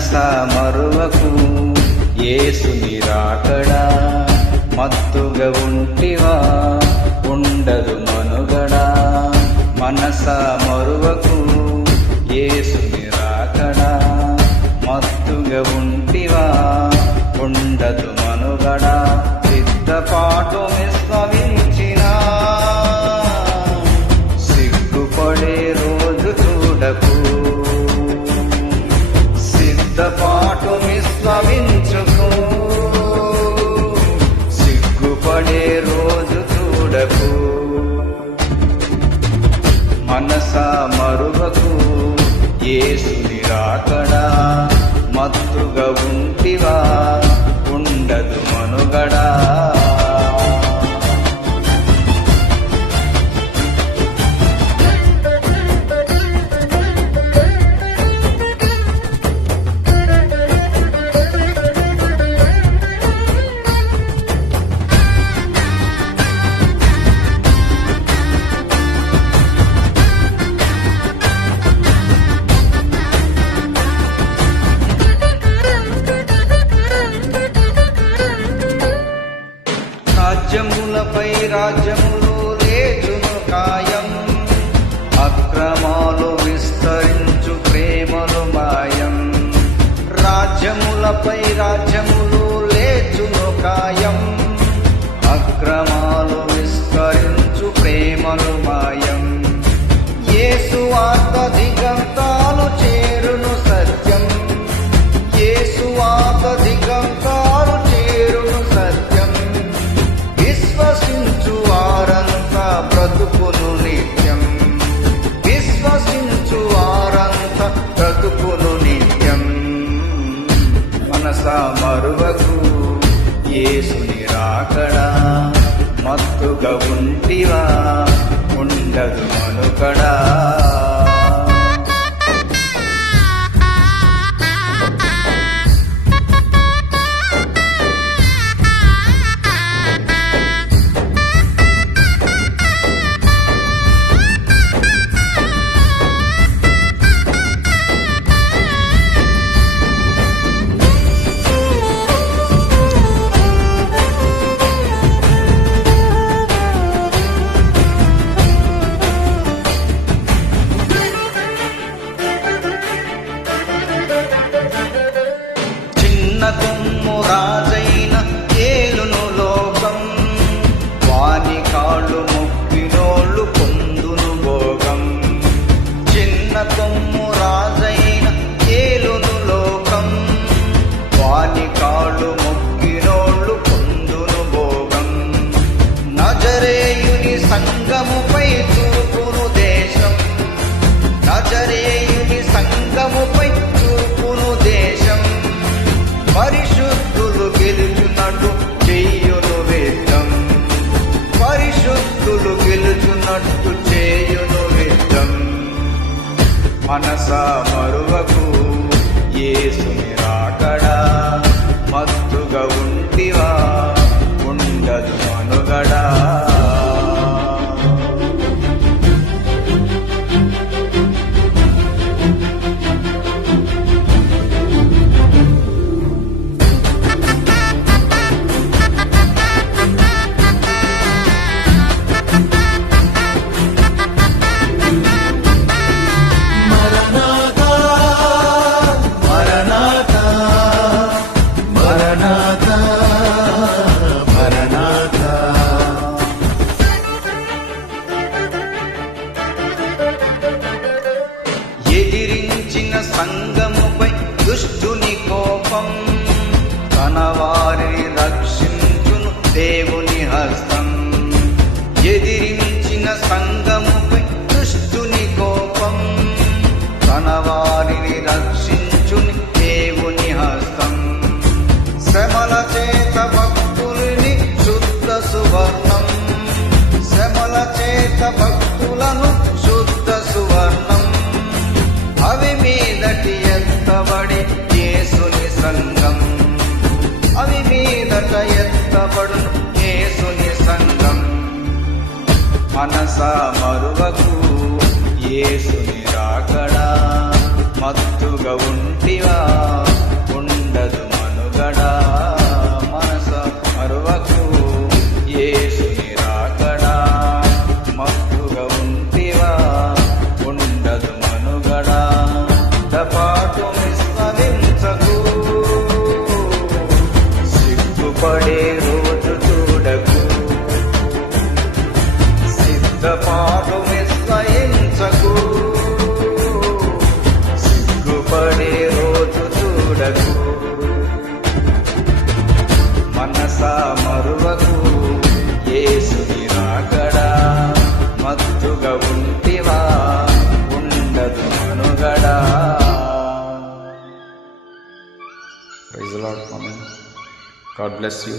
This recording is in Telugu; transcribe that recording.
మనసా మరువకు యేసుని రాకడా, మత్తుగా ఉంటివా ఉండదు మనుగడా. మనసా మరువకు యేసుని రాకడా, మత్తుగా ఉంటివా ఉండదు మనుగడా. సిద్ధపాటు విశ్వసించినా సిగ్గుపడే రోజు చూడకు. సిద్ధపాటు విశ్వసించుకో, సిగ్గుపడే రోజు చూడకు. మనసా మరువకు యేసుని రాకడా, మత్తుగా ఉంటివా ఉండదు మనుగడా. రాజ్యములపై రాజ్యములు లేచును కాయం, అక్రమాలు విస్తరించు ప్రేమలు మాయం. రాజ్యములపై రాజ్యములు లేచును కాయం, అక్రమాలు విస్తరించు ప్రేమలు మాయం. యేసు వార్త దిగంతాలు చేరును సత్యం, యేసు వార్త దిగంతాలు చేరును సత్యం. విశ్వసించు వారంతా బ్రతుకును నిత్యం, విశ్వసించు వారంతా బ్రతుకును నిత్యం. మనసా మరువకు యేసుని రాకడా, మత్తుగా ఉంటివా ఉండదు మనుగడా. తుమ్ము రాజైన ఏలును లోకం, వాని కాళ్ళు మొక్కినోళ్ళు పొందును భోగం. చిన్న తుమ్ము రాజైన ఏలును లోకం, వాని కాళ్ళు మొక్కినోళ్ళు పొందును భోగం. నజరేయుని సంగముపై చూపును దేశం, నజరేయుని సంగముపై చూపును దేశం. పరిశుద్ధులు గెలుచున్నట్టు చేయును వేదం, పరిశుద్ధులు గెలుచున్నట్టు చేయును వేదం. మనసా మరువకు యేసుని రాకడా, మత్తుగా ఉంటివా ఉండదు మనుగడా. ఎదిరించిన సంగముపై దుష్టుని కోపం, తన వారిని రక్షించును దేవుని హస్తం. ఎదిరించిన సంగముపై దుష్టుని కోపం, తన వారిని రక్షించుని దేవుని హస్తం. శ్రమల చేత భక్తులని శుద్ధ సువర్ణం, శ్రమల చేత భక్తులను శుద్ధ సువర్ణం. అవి మీదటి ఎత్తబడి యేసుని సంఘం, అవి మీదట ఎత్తబడు యేసుని సంఘం. మనసా మరువకు యేసుని రాకడా, మత్తుగా ఉంటివా సిగ్గుపడే రోజు చూడకు, సిద్ధపాటు విస్మయించకు, సిగ్గుపడే రోజు చూడకు. మనసా మరువకు యేసుని రాకడా, మత్తుగా ఉంటివా ఉండదు మనుగడా. Praise the Lord. Amen. God bless you.